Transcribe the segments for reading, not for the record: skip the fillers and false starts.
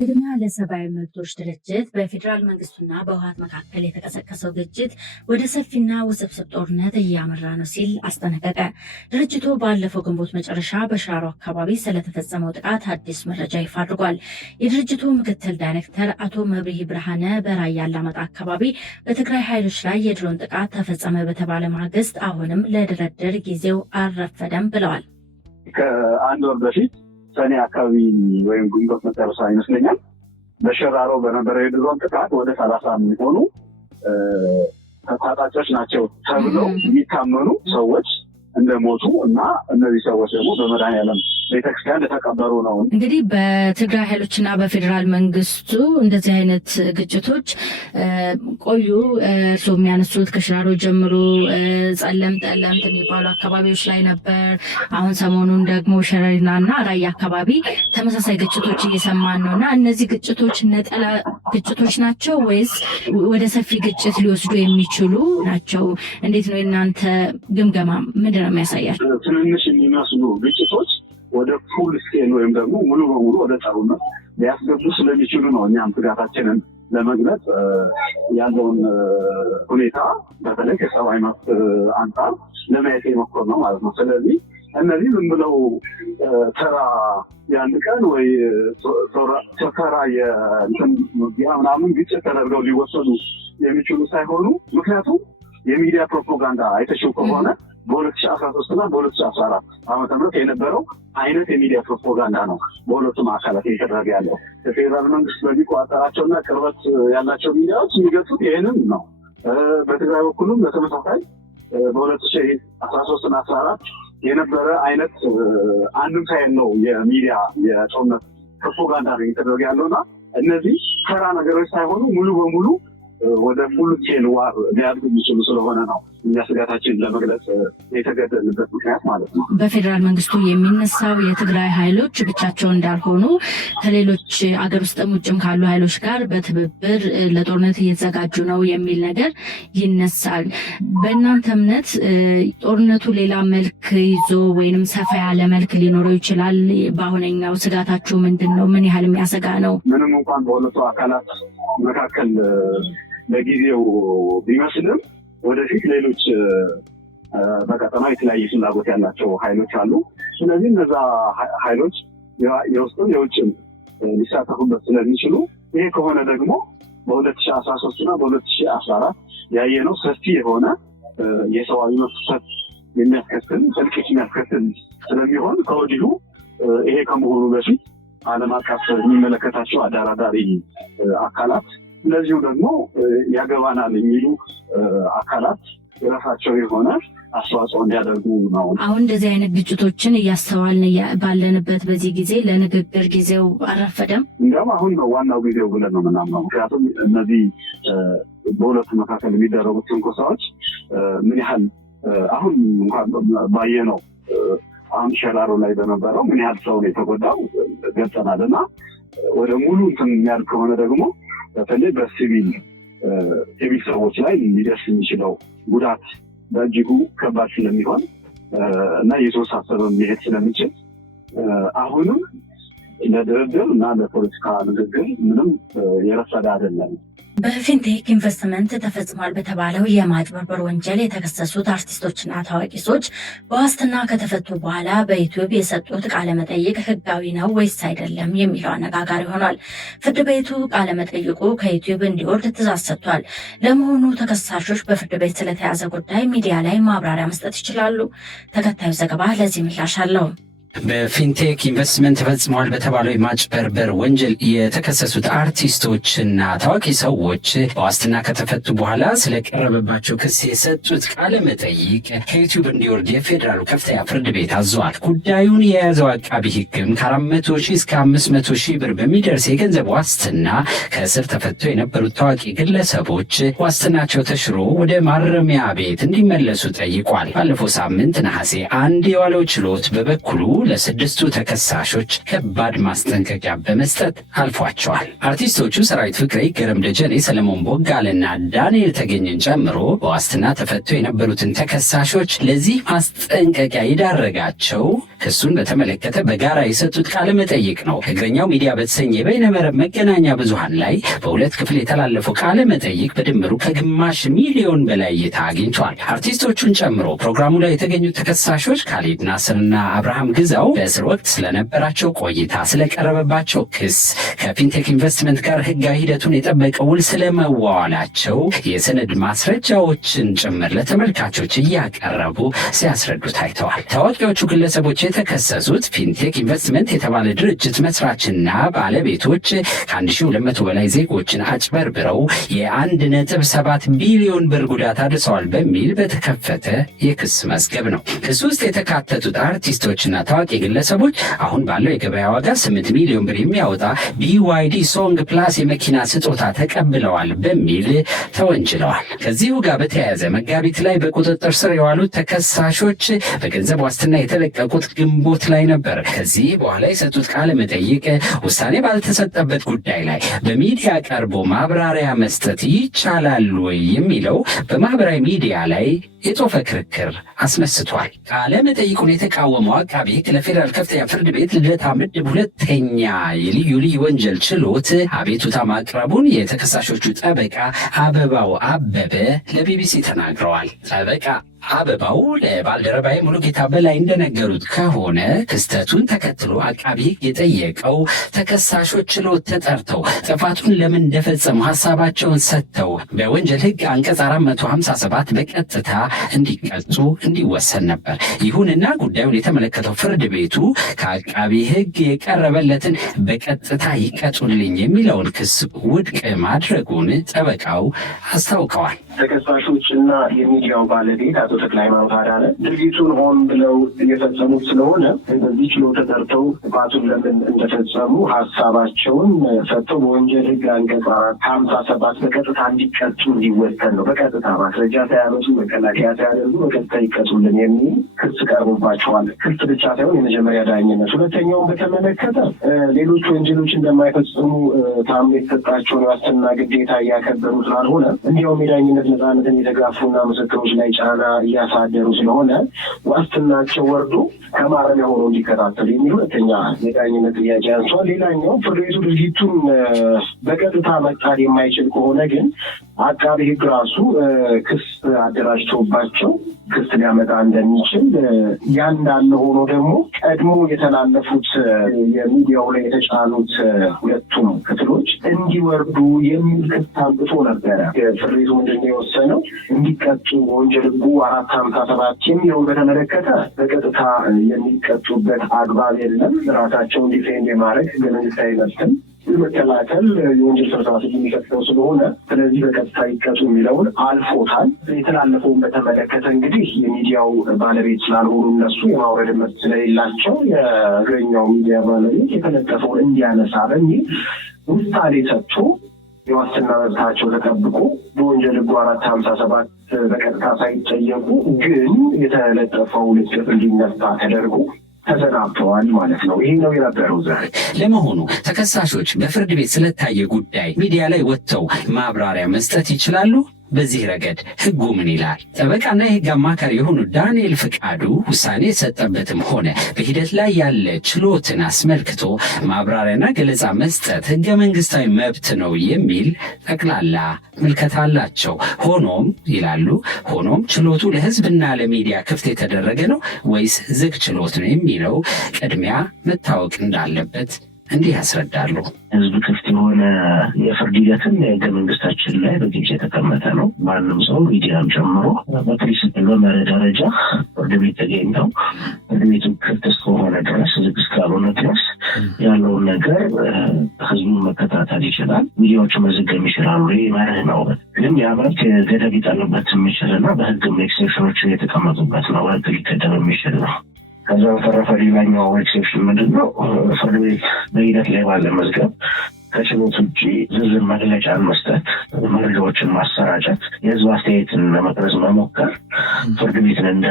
ቅድሚያ ለሰብአዊ መብቶች ድርጅት በፌዴራል መንግስቱና በህወሓት መካከል የተቀሰቀሰው ግጭት ወደ ሰፊና ውስብስብ ጦርነት እያመራ ነው ሲል አስጠነቀቀ። ድርጅቱ ባለፈው ግንቦት መጨረሻ በሽራሮ አካባቢ ስለተፈጸመው ጥቃት አዲስ መረጃ ይፋ አድርጓል። የድርጅቱ ምክትል ዳይሬክተር አቶ መብርሂ ብርሃነ በራያ አላማጣ አካባቢ በትግራይ ኃይሎች ላይ የድሮን ጥቃት ተፈጸመ በተባለ ማግስት አሁንም ለድርድር ጊዜው አልረፈደም ብለዋል። ከአንድ ወር በፊት ሰኔ አካባቢ ወይም ግንቦት መጨረሻ ይመስለኛል በሽራሮ በነበረው የድሮን ጥቃት ወደ 30 የሚሆኑ ታጣቂዎች ናቸው ተብለው የሚታመኑ ሰዎች እንደሞቱ እና እነዚህ ሰዎች ደግሞ በመድኃኔዓለም ቤተክርስቲያን እንደተቀበሩ ነው። እንግዲህ በትግራይ ኃይሎችና በፌዴራል መንግስቱ እንደዚህ አይነት ግጭቶች ቆዩ። እርስዎ የሚያነሱት ከሽራሮ ጀምሮ ጸለምት የሚባሉ አካባቢዎች ላይ ነበር። አሁን ሰሞኑን ደግሞ ሸረሪናና ራያ አካባቢ ተመሳሳይ ግጭቶች እየሰማን ነው እና እነዚህ ግጭቶች ነጠላ ግጭቶች ናቸው ወይስ ወደ ሰፊ ግጭት ሊወስዱ የሚችሉ ናቸው? እንዴት ነው የእናንተ ግምገማ? ምንድን ነው የሚያሳያቸው? ትንንሽ የሚመስሉ ግጭቶች ወደ ፉል ስኬል ወይም ደግሞ ሙሉ በሙሉ ወደ ጦርነት ሊያስገቡ ስለሚችሉ ነው እኛም ስጋታችንን ለመግለጽ ያለውን ሁኔታ በተለይ ከሰብአዊ መብት አንጻር ለማየት የሞከርነው ማለት ነው። ስለዚህ እነዚህ ዝም ብለው ተራ የአንድ ቀን ወይ ተራ ምናምን ግጭት ተደርገው ሊወሰዱ የሚችሉ ሳይሆኑ ምክንያቱም የሚዲያ ፕሮፓጋንዳ አይተሽው ከሆነ በ2013 እና በ2014 ዓመተ ምህረት የነበረው አይነት የሚዲያ ፕሮፓጋንዳ ነው በሁለቱም አካላት እየተደረገ ያለው። የፌዴራል መንግስት በሚቆጣጠራቸውና ቅርበት ያላቸው ሚዲያዎች የሚገልጹት ይህንን ነው። በትግራይ በኩልም በተመሳሳይ በ2013 እና 14 የነበረ አይነት አንድም ሳይል ነው የሚዲያ የጦርነት ፕሮፓጋንዳ ነው እየተደረገ ያለውና እነዚህ ተራ ነገሮች ሳይሆኑ ሙሉ በሙሉ ወደ ፉል ስኬል ዋር ሊያድጉ የሚችሉ ስለሆነ ነው እኛ ስጋታችን ለመግለጽ የተገደልንበት ምክንያት ማለት ነው። በፌዴራል መንግስቱ የሚነሳው የትግራይ ኃይሎች ብቻቸው እንዳልሆኑ ከሌሎች አገር ውስጥም ውጭም ካሉ ኃይሎች ጋር በትብብር ለጦርነት እየተዘጋጁ ነው የሚል ነገር ይነሳል። በእናንተ እምነት ጦርነቱ ሌላ መልክ ይዞ ወይንም ሰፋ ያለ መልክ ሊኖረው ይችላል? በአሁነኛው ስጋታችሁ ምንድን ነው? ምን ያህል የሚያሰጋ ነው? ምንም እንኳን በሁለቱ አካላት መካከል ለጊዜው ቢመስልም ወደፊት ሌሎች በቀጠና የተለያየ ፍላጎት ያላቸው ኃይሎች አሉ። ስለዚህ እነዛ ኃይሎች የውስጥም የውጭም ሊሳተፉበት ስለሚችሉ ይሄ ከሆነ ደግሞ በ2013 እና በ2014 ያየነው ሰፊ የሆነ የሰብአዊ መብት ጥሰት የሚያስከትል እልቂት የሚያስከትል ስለሚሆን ከወዲሁ ይሄ ከመሆኑ በፊት ዓለም አቀፍ የሚመለከታቸው አደራዳሪ አካላት እንደዚሁ ደግሞ ያገባናል የሚሉ አካላት የራሳቸው የሆነ አስተዋጽኦ እንዲያደርጉ ነው። አሁን እንደዚህ አይነት ግጭቶችን እያስተዋልን ባለንበት በዚህ ጊዜ ለንግግር ጊዜው አልረፈደም? እንዲያውም አሁን ነው ዋናው ጊዜው ብለን ነው የምናምነው። ምክንያቱም እነዚህ በሁለቱ መካከል የሚደረጉት ትንኮሳዎች ምን ያህል አሁን ባየነው አሁን ሸራሮ ላይ በነበረው ምን ያህል ሰው ነው የተጎዳው ገልጸናል እና ወደ ሙሉ እንትን የሚያልቅ ከሆነ ደግሞ በተለይ በሲቪል ሰዎች ላይ ሊደርስ የሚችለው ጉዳት በእጅጉ ከባድ ስለሚሆን እና የተወሳሰበ ሊሄድ ስለሚችል አሁንም ለድርድር እና ለፖለቲካ ንግግር ምንም የረፈደ አይደለም። በፊንቴክ ኢንቨስትመንት ተፈጽሟል በተባለው የማጭበርበር ወንጀል የተከሰሱት አርቲስቶችና ታዋቂ ሰዎች በዋስትና ከተፈቱ በኋላ በዩቲዩብ የሰጡት ቃለመጠይቅ ህጋዊ ነው ወይስ አይደለም የሚለው አነጋጋሪ ሆኗል። ፍርድ ቤቱ ቃለመጠይቁ ከዩቲዩብ እንዲወርድ ትዕዛዝ ሰጥቷል። ለመሆኑ ተከሳሾች በፍርድ ቤት ስለተያዘ ጉዳይ ሚዲያ ላይ ማብራሪያ መስጠት ይችላሉ? ተከታዩ ዘገባ ለዚህ ምላሽ አለው። በፊንቴክ ኢንቨስትመንት ተፈጽመዋል በተባለው የማጭበርበር ወንጀል የተከሰሱት አርቲስቶችና ታዋቂ ሰዎች በዋስትና ከተፈቱ በኋላ ስለቀረበባቸው ክስ የሰጡት ቃለ መጠይቅ ከዩቲዩብ እንዲወርድ የፌዴራሉ ከፍተኛ ፍርድ ቤት አዟል። ጉዳዩን የያዘው አቃቢ ህግም ከ400 ሺህ እስከ 500 ሺህ ብር በሚደርስ የገንዘብ ዋስትና ከእስር ተፈተው የነበሩት ታዋቂ ግለሰቦች ዋስትናቸው ተሽሮ ወደ ማረሚያ ቤት እንዲመለሱ ጠይቋል። ባለፈው ሳምንት ነሐሴ 1 የዋለው ችሎት በበኩሉ ለስድስቱ ተከሳሾች ከባድ ማስጠንቀቂያ በመስጠት አልፏቸዋል። አርቲስቶቹ ሰራዊት ፍቅሬ፣ ገረም ደጀኔ፣ ሰለሞን ቦጋለና ዳንኤል ተገኘን ጨምሮ በዋስትና ተፈተው የነበሩትን ተከሳሾች ለዚህ ማስጠንቀቂያ የዳረጋቸው ክሱን በተመለከተ በጋራ የሰጡት ቃለ መጠይቅ ነው። እግረኛው ሚዲያ በተሰኘ የበይነመረብ መገናኛ ብዙሃን ላይ በሁለት ክፍል የተላለፈው ቃለ መጠይቅ በድምሩ ከግማሽ ሚሊዮን በላይ እይታ አግኝቷል። አርቲስቶቹን ጨምሮ ፕሮግራሙ ላይ የተገኙት ተከሳሾች ካሊድ ናስርና አብርሃም ግዛው በእስር ወቅት ስለነበራቸው ቆይታ፣ ስለቀረበባቸው ክስ፣ ከፊንቴክ ኢንቨስትመንት ጋር ህጋዊ ሂደቱን የጠበቀ ውል ስለመዋዋላቸው የሰነድ ማስረጃዎችን ጭምር ለተመልካቾች እያቀረቡ ሲያስረዱ ታይተዋል። ታዋቂዎቹ ግለሰቦች የተከሰሱት ፊንቴክ ኢንቨስትመንት የተባለ ድርጅት መስራችና ባለቤቶች ከ1200 በላይ ዜጎችን አጭበርብረው የ1.7 ቢሊዮን ብር ጉዳት አድርሰዋል በሚል በተከፈተ የክስ መዝገብ ነው። ክስ ውስጥ የተካተቱት አርቲስቶችና ታዋቂ ግለሰቦች አሁን ባለው የገበያ ዋጋ 8 ሚሊዮን ብር የሚያወጣ BYD ሶንግ ፕላስ የመኪና ስጦታ ተቀብለዋል በሚል ተወንጅለዋል። ከዚሁ ጋር በተያያዘ መጋቢት ላይ በቁጥጥር ስር የዋሉት ተከሳሾች በገንዘብ ዋስትና የተለቀቁት ግንቦት ላይ ነበር። ከዚህ በኋላ የሰጡት ቃለ መጠይቅ ውሳኔ ባልተሰጠበት ጉዳይ ላይ በሚዲያ ቀርቦ ማብራሪያ መስጠት ይቻላል ወይ የሚለው በማህበራዊ ሚዲያ ላይ የጦፈ ክርክር አስነስቷል። ቃለ መጠይቁን የተቃወመው አቃቤ ሕግ ለፌዴራል ከፍተኛ ፍርድ ቤት ልደታ ምድብ ሁለተኛ የልዩ ወንጀል ችሎት አቤቱታ ማቅረቡን የተከሳሾቹ ጠበቃ አበባው አበበ ለቢቢሲ ተናግረዋል። ጠበቃ አበባው ለባልደረባዬ ሙሉጌታ በላይ እንደነገሩት ከሆነ ክስተቱን ተከትሎ አቃቢ ሕግ የጠየቀው ተከሳሾች ችሎት ተጠርተው ጥፋቱን ለምን እንደፈጸሙ ሀሳባቸውን ሰጥተው በወንጀል ሕግ አንቀጽ 457 በቀጥታ እንዲቀጡ እንዲወሰን ነበር። ይሁንና ጉዳዩን የተመለከተው ፍርድ ቤቱ ከአቃቢ ሕግ የቀረበለትን በቀጥታ ይቀጡልኝ የሚለውን ክስ ውድቅ ማድረጉን ጠበቃው አስታውቀዋል። ተከሳሾችና የሚዲያው ባለቤት አቶ ተክለ ሃይማኖት አዳነ ድርጊቱን ሆን ብለው እየፈጸሙት ስለሆነ በዚህ ችሎት ተጠርተው ጥፋቱን ለምን እንደፈጸሙ ሀሳባቸውን ሰጥተው በወንጀል ሕግ አንቀጽ 457 በቀጥታ እንዲቀጡ እንዲወሰን ነው። በቀጥታ ማስረጃ ሳያበዙ መከላከያ ሳያደርጉ በቀጥታ ይቀጡልን የሚል ክስ ቀርቦባቸዋል። ክስ ብቻ ሳይሆን የመጀመሪያ ዳኝነት። ሁለተኛውን በተመለከተ ሌሎች ወንጀሎች እንደማይፈጽሙ ታምኖ የተሰጣቸውን የዋስትና ግዴታ እያከበሩ ስላልሆነ እንዲያውም የዳኝነት ነፃነትን የተጋፉና ምስክሮች ላይ ጫና እያሳደሩ ስለሆነ ዋስትናቸው ወርዶ ከማረሚያ ሆኖ እንዲከታተሉ የሚል ሁለተኛ የዳኝነት ጥያቄ አንሷል። ሌላኛው ፍርድ ቤቱ ድርጊቱን በቀጥታ መቅጣት የማይችል ከሆነ ግን አቃቤ ሕግ ራሱ ክስ አደራጅቶባቸው ክስ ሊያመጣ እንደሚችል ያን እንዳለ ሆኖ ደግሞ ቀድሞ የተላለፉት የሚዲያው ላይ የተጫኑት ሁለቱም ክፍሎች እንዲወርዱ የሚል ክስ አምጥቶ ነበረ። ፍርድ ቤቱ ምንድን ነው የወሰነው? እንዲቀጡ በወንጀል ሕጉ 457 የሚለውን በተመለከተ በቀጥታ የሚቀጡበት አግባብ የለም። ራሳቸውን ዲፌንድ የማድረግ መንግስታዊ መብትን የመከላከል የወንጀል ስርዓት የሚፈቅደው ስለሆነ ስለዚህ በቀጥታ ይቀጡ የሚለውን አልፎታል። የተላለፈውን በተመለከተ እንግዲህ የሚዲያው ባለቤት ስላልሆኑ እነሱ የማውረድ መብት ስለሌላቸው የእግረኛው ሚዲያ ባለቤት የተለጠፈውን እንዲያነሳ በሚል ውሳኔ ሰጥቶ የዋስትና መብታቸው ተጠብቆ በወንጀል ሕጉ 457 በቀጥታ ሳይጠየቁ ግን የተለጠፈው ልጥፍ እንዲነሳ ተደርጎ ተሰናብተዋል ማለት ነው። ይሄ ነው የነበረው ዛሬ። ለመሆኑ ተከሳሾች በፍርድ ቤት ስለታየ ጉዳይ ሚዲያ ላይ ወጥተው ማብራሪያ መስጠት ይችላሉ? በዚህ ረገድ ሕጉ ምን ይላል? ጠበቃና የሕግ አማካሪ የሆኑት ዳንኤል ፍቃዱ ውሳኔ የሰጠበትም ሆነ በሂደት ላይ ያለ ችሎትን አስመልክቶ ማብራሪያና ገለጻ መስጠት ሕገ መንግስታዊ መብት ነው የሚል ጠቅላላ ምልከታ አላቸው። ሆኖም ይላሉ፣ ሆኖም ችሎቱ ለሕዝብና ለሚዲያ ክፍት የተደረገ ነው ወይስ ዝግ ችሎት ነው የሚለው ቅድሚያ መታወቅ እንዳለበት እንዲህ ያስረዳሉ። ህዝብ ክፍት የሆነ የፍርድ ሂደትን የህገ መንግስታችን ላይ በግልጽ የተቀመጠ ነው። ማንም ሰው ሚዲያም ጨምሮ በፕሪንሲፕል በመርህ ደረጃ ፍርድ ቤት ተገኝተው ፍርድ ቤቱ ክፍት እስከሆነ ድረስ ዝግ እስካልሆነ ድረስ ያለውን ነገር ህዝቡን መከታተል ይችላል። ሚዲያዎቹ መዘገብ ይችላሉ። ይህ መርህ ነው። ግን ያ መብት ገደብ ሊጣልበት የሚችልና በህግም ኤክሴፕሽኖችን የተቀመጡበት ነው። በህግ ሊገደብ የሚችል ነው። ከዛ በተረፈ ሌላኛው ኤክሴፕሽን ምንድን ነው? ፍርድ ቤት በሂደት ላይ ባለ መዝገብ ከችሎት ውጭ ዝርዝር መግለጫን መስጠት፣ መረጃዎችን ማሰራጨት፣ የህዝብ አስተያየትን ለመቅረጽ መሞከር ፍርድ ቤትን እንደ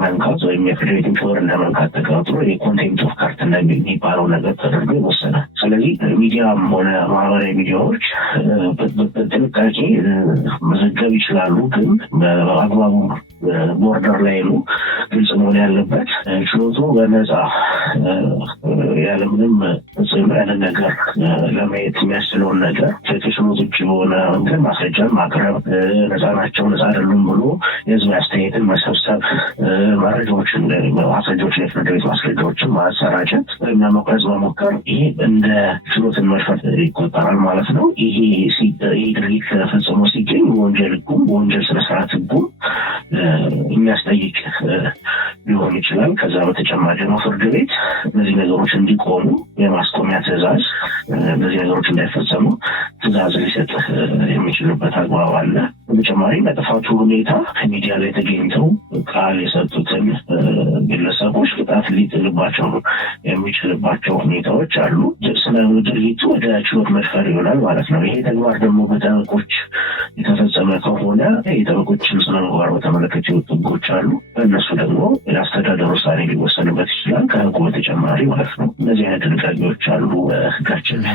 መንካት ወይም የፍርድ ቤትን ክብር እንደመንካት ተቀጥሮ የኮንቴምፕት ኦፍ ኮርት የሚባለው ነገር ተደርጎ ይወሰናል። ስለዚህ ሚዲያም ሆነ ማህበራዊ ሚዲያዎች በጥንቃቄ መዘገብ ይችላሉ፣ ግን በአግባቡ ቦርደር ላይ ነው ግልጽ መሆን ያለበት። ችሎቱ በነፃ ያለምንም ጽም ያለ ነገር ለማየት የሚያስችለውን ነገር ከችሎት ውጭ በሆነ እንትን ማስረጃን ማቅረብ፣ ነፃ ናቸው ነፃ አይደሉም ብሎ የህዝብ አስተያየትን መሰብሰብ፣ ማስረጃዎችን የፍርድ ቤት ማስረጃዎችን ማሰራጨት ወይም ለመቅረጽ መሞከር፣ ይሄ እንደ ችሎትን መድፈር ይቆጠራል ማለት ነው። ይሄ ድርጊት ተፈጽሞ ሲገኝ በወንጀል ህጉም በወንጀል ስነስርዓት ህጉም የሚያስጠይቅ ሊሆን ይችላል። ከዛ በተጨማሪ ደግሞ ፍርድ ቤት እነዚህ ነገሮች እንዲቆሙ የማስቆሚያ ትዕዛዝ፣ እነዚህ ነገሮች እንዳይፈጸሙ ትዕዛዝ ሊሰጥ የሚችልበት አግባብ አለ። በተጨማሪ በጥፋቱ ሁኔታ ሚዲያ ላይ ተገኝተው ቃል የሰጡትን ግለሰቦች ቅጣት ሊጥልባቸው የሚችልባቸው ሁኔታዎች አሉ። ስለ ድርጊቱ ወደ ችሎት መድፈር ይሆናል ማለት ነው። ይሄ ተግባር ደግሞ በጠበቆች የተፈጸመ ከሆነ የጠበቆችን ስነ ምግባር በተመለከተ የወጡ ህጎች አሉ። በእነሱ ደግሞ የአስተዳደር ውሳኔ ሊወሰንበት ይችላል ከህጉ በተጨማሪ ማለት ነው። እነዚህ አይነት ድንጋጌዎች አሉ ህጋችን ላይ።